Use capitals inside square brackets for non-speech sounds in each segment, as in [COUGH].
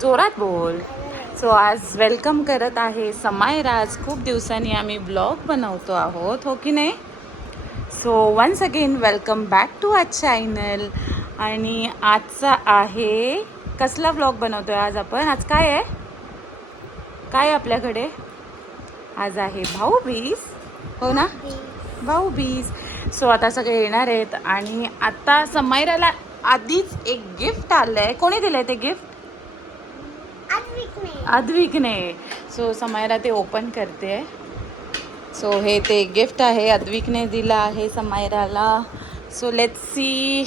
जोरात बोल. सो आज वेलकम करत आहे समायराज खूप दिवसांनी आम्ही ब्लॉग बनवतो आहोत हो की नाही? So once again welcome back to आज चॅनल आणि आजचा आहे कसला ब्लॉग बनवतो आहे आज आपण? आज काय आहे? काय आपल्याकडे? आज आहे भाऊबीज. हो ना? भाऊबीज. सो आता सगळे येणार आहेत. आणि आता समायराला आधीच एक गिफ्ट आलं आहे कोणी दिलं आहे ते गिफ्ट अद्विकने. सो समायरा ते ओपन करते. सो हे ते गिफ्ट आहे. अद्विकने दिलं आहे समायराला सो लेट सी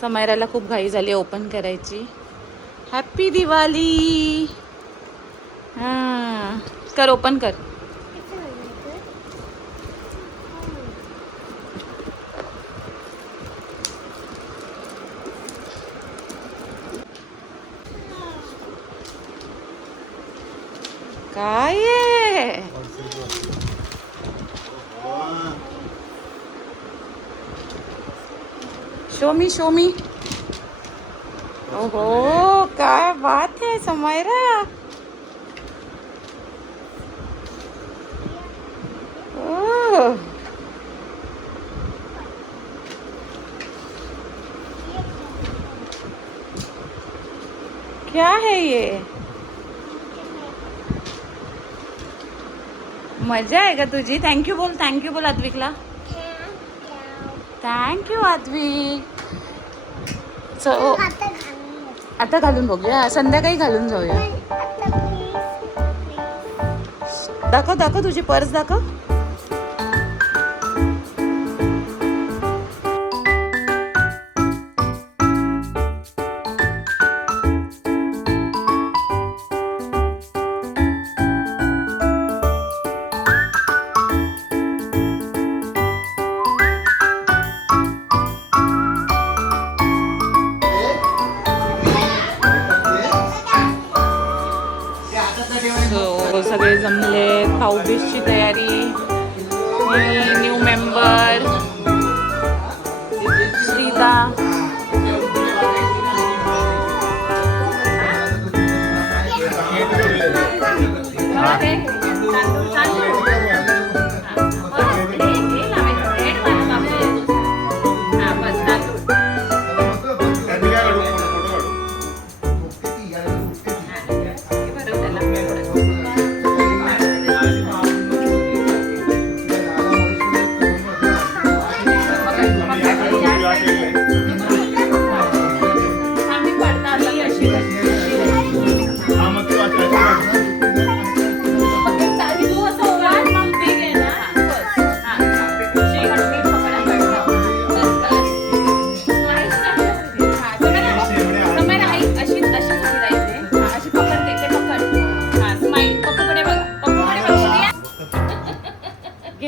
समायराला खूप घाई झाली ओपन करायची. हॅपी दिवाळी हां कर ओपन कर. काय आहे? शोमी शोमी. शो ओहो काय बात है समायरा. ओह. क्या है ये? मजा आहे का तुझी. थँक्यू बोल थँक्यू बोल अद्विकला थँक्यू अद्विक सो आता घालून बघूया. संध्याकाळी घालून जाऊया. दाखव दाखव तुझी पर्स दाखव. daddy. New, member. Rita.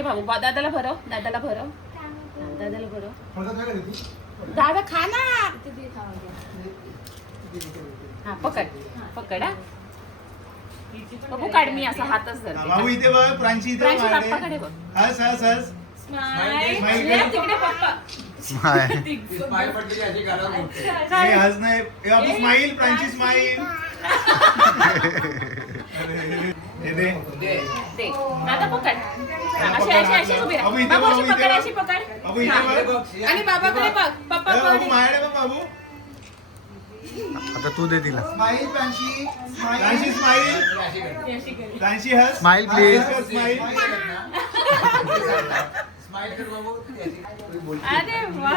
भाऊ दादाला भरव दादाला भरव. दादाला भरव. दादा खा ना. हा पकड. पकड हा. बघू काढ मी असा हातच धरते. भाऊ इथे बघ प्रांची इथे प्रांशी बघ बाप्पाकडे बघ. हस हस हस. स्माईल [LAUGHS] हस नाही. प्रांची स्माईल [LAUGHS] [LAUGHS] दे. दादा पकड. अशी अशी अशी उभी राहा. बाबू बाबू अशी बाबू पकड इथे अशी पकड. बाबू इथे बघ आणि बाबाकडे बघ पप्पा बाबू कडे. माझ्याकडे बघ बाबू. आता तू दे तिला. Smile Pranshi smile. Has. Smile, please. Smile. [LAUGHS] अरे वा अरे पकड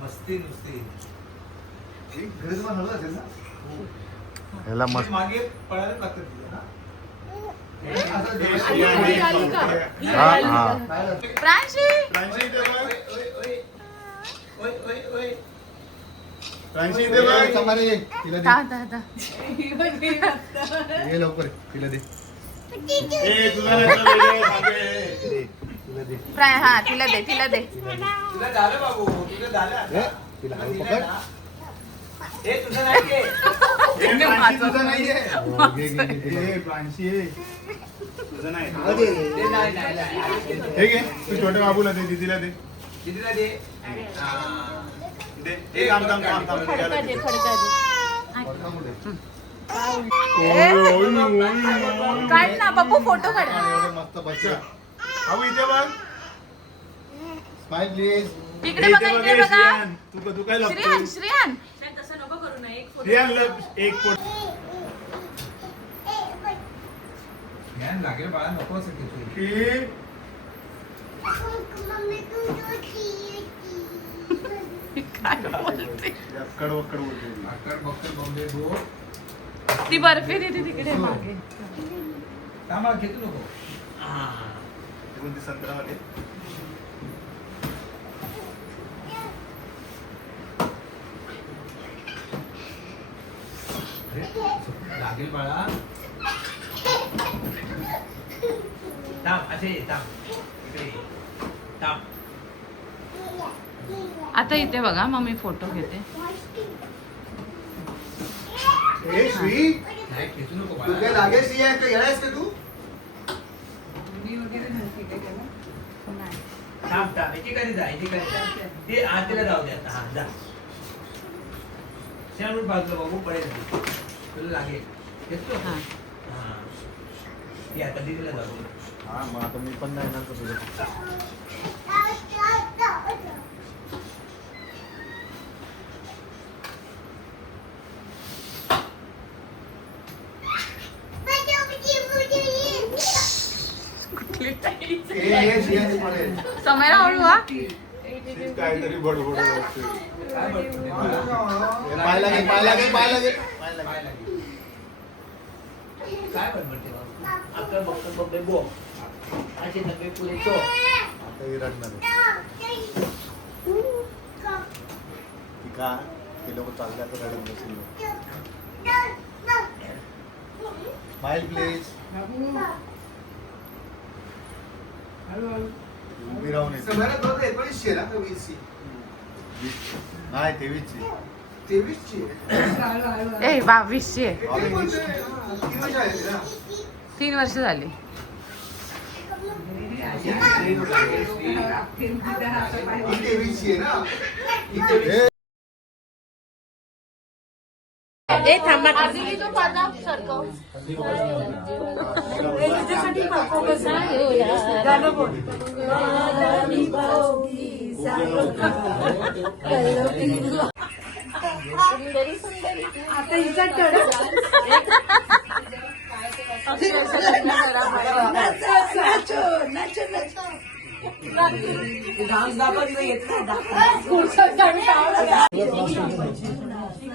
मस्ती नुसती. घरी तुम्हाला हलवत असेल ना? ह्याला मस्त मागे पळायला लागतं तिला ना? हे? ही हा, हा. लवकर. तिला दे. मागे. दे तिला दे. प्राय हा तिला दे तिला दे. तुला झालं बाबू तुला झालं. ए, आता. तिला हळू दिलं पकड. ना. हे तुझं नाही. ते. हो, घे, हा. हे छोट्या बाबूला दे दीदीला दे. दिदीला दे. हा. काढ ना बप्पू फोटो काढ. मस्त बच्चा. बाबू इथे बघ. स्माइल प्लीज तिकडे ए, बघा इथे बघ इकडे ए, बघा. श्रियान. तू तू काय श्रियान लागतो श्रियान श्रियान लग एक पोट ज्ञान लागेल बाळा नको असं खेचू. की? अक्कड वक्कड बोलते ती. आकार बक्कर बॉम्बे बो. ती बर्फी देते तिकडे मागे. थांब खेचू नको. संत्रावाली अरे, लागेल बाळा. थांब असे इकडे ये. थांब. आता इथे बघा मग मी फोटो घेते. ए श्री नाही खेचू नको तू काय बाळा लागेल श्री आहे का येणारस का तू? थांब एकेकाने जा एकेकाने जा. ते आजीला जाऊ दे आता. हा जा. शेण बाजूला बघू पडेल. तुला लागेल. येतो? हा. हा. ते आता दीदीला जाऊ. हा मग आता मी पण नाही येणार तुझं. कुठली हळू हा काहीतरी बडबड काय पाय लागेल पाय लागेल पाय लागेल काय बडबडते बो असे पुरे आता ही रडणार ती का ते लोक चालल्या आता रडत बसले स्माइल प्लीज उभी राहून येते. एकोणीसशे ना का वीसशे? नाही तेवीसची तेवीसशे. ए बावीसशे आहे. किती बोलतोय? किती वर्ष झाली ना? तीन वर्ष झाली ही तेवीसशे आहे ना?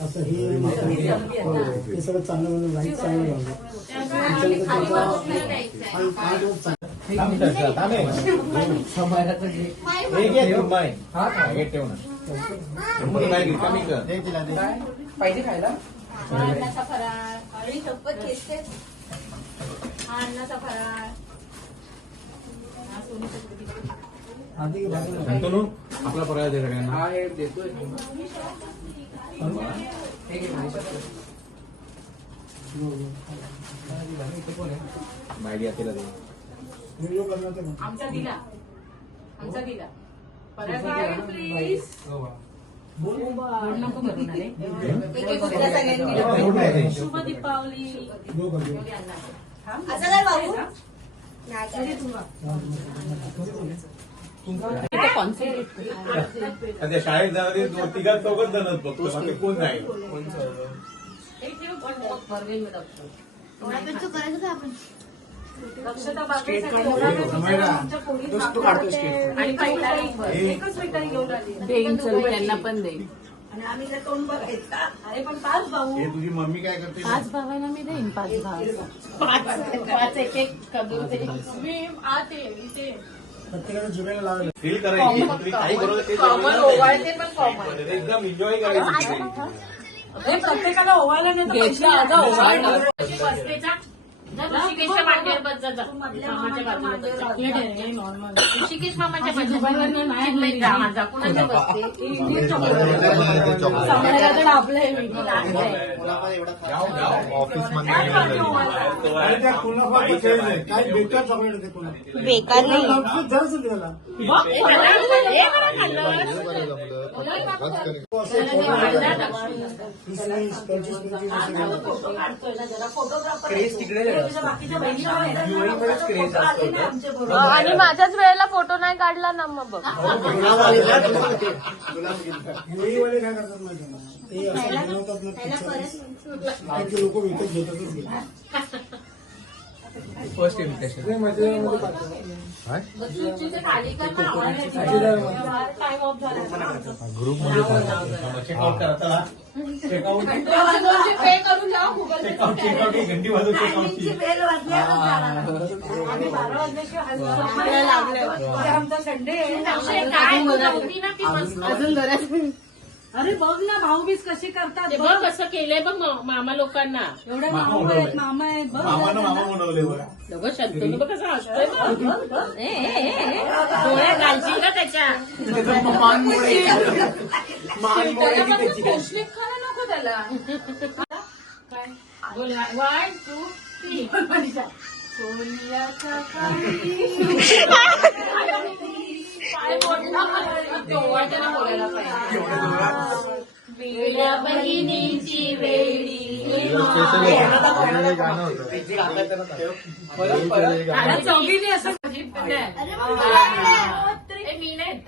असं हे हे सगळं चांगलं लाइट लावलं पाहिजे खायला? आधी आपला पर्याय हा हे देतोय. हे बायडी तिला दे. व्हिडिओ म्हणतो. आमचा दिला. आमचा दिला. परत प्लीज बोल. नको करू ना रे. एक एक उचला सगळ्यांनी शुभ दीपावली. व्हिडिओ कर, व्हिडिओ. असं काय भाऊ नाही. काय. कॉन्सन्ट्रेट त्या शाळेत जाणारे दोन तिघा चौघच जण बघतो बाकी कोण नाही. तू काढतो स्टेट आणि पहिला एकच मिठाई घेऊन आली देईन चल त्यांना पण देईन आणि आम्ही जर कोण बघायचा अरे पण पाच भाऊ हे तुझी मम्मी काय करते? पाच भावांना मी देईन पाच भाव पाच एक एक कबूल मी आते इथे प्रत्येकाच्या जिभेला लावलं फील करायची. तुम्ही काही बरोबर ते कॉमन ओवाळते पण कॉमन एकदम एन्जॉय करायची. हे प्रत्येकाला ओवायला नाही घेतलं अगं ओवाळणं बसतेचा ऋषिकेशच्या मांडीवर बस जा, जा. मामाच्या बाजूला बस जा. चॉकलेट आहे रे, normal. ऋषिकेश मामाच्या बाजूला नाही जा, माझा. कुणाच्या बसते? English chocolate. समजायला तर आपलं हे वेगळं लागलंय. आणि त्या कुणाफा खेळ नाही काय बेकार चॉकलेट आहे ते कुणा बेकार नाही जराच बघ, हे बरं, हे बरं खाल्लं. पंचवीस पंचवीस असं क्रेज तिकडे आणि माझ्याच वेळेला फोटो नाही काढला ना मग बघ. होळीवाले [LAUGHS] काय करतात माहिती आहे ना ते असं बनवतात ना पिक्चर लोक विकत घेतातच घेतात. फर्स्ट इन्व्हिटेशन ते माझ्यामध्ये पाठवतात. चुचीचं खाली कर ना, आवडायचं. Time off झाला. चेकआउट करा चला चेकआउट दोनशे पे करून जाऊ Google Pay चेकआउट चेकआउट ही घंटी वाजव चेकआउटची बेल वाजल्यावर अरे बघ ना भाऊबीज कशी करतात ते बघ. कसं केलंय बघ मा- मामा लोकांना. एवढे मामा आहेत मामा आहेत बघ. मामानं मामा बनवले बघा. दोघं शंतनू बघ कसं हसतोय बघ. ए, ए, ए, ए. डोळे घालशील का त्याच्या पौष्टिक खाणं नको त्याला. बोल वन टू थ्री सोनियाचा बोलला तेव्हा त्याला बोलायला पाहिजे वेड्या बहिणीची वेडी आता चौघीने असं ए, मी नाही.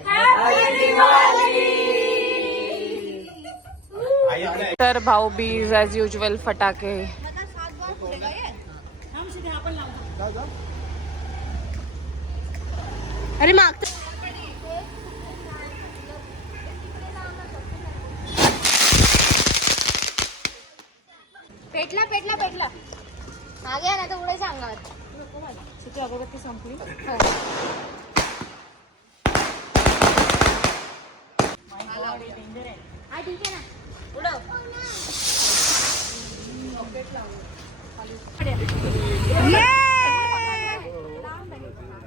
तर भाऊबीज ॲज युजल फटाके अरे माग मागे ना तर उडे सांगा अगरबत्ती संपली? हा. ठीक आहे ना.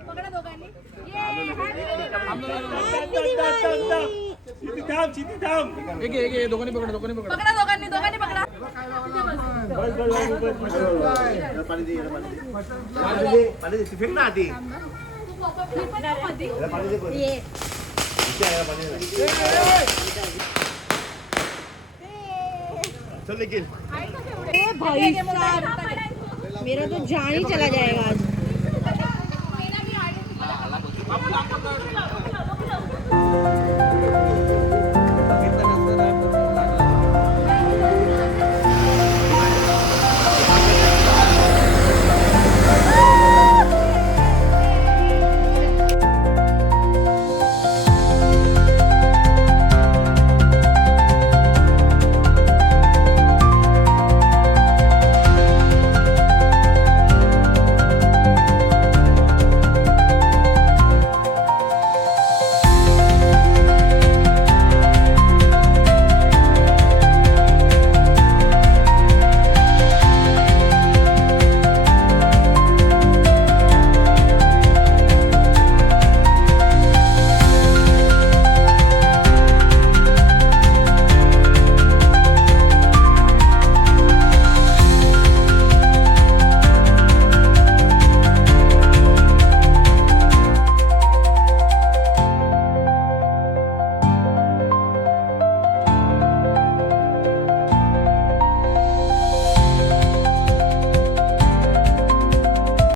पकडा दोघांनी एक दोघांनी पकडा दोघांनी पकडा. भाई साहब मेरा तो जान ही चला जाएगा आज मेरा भी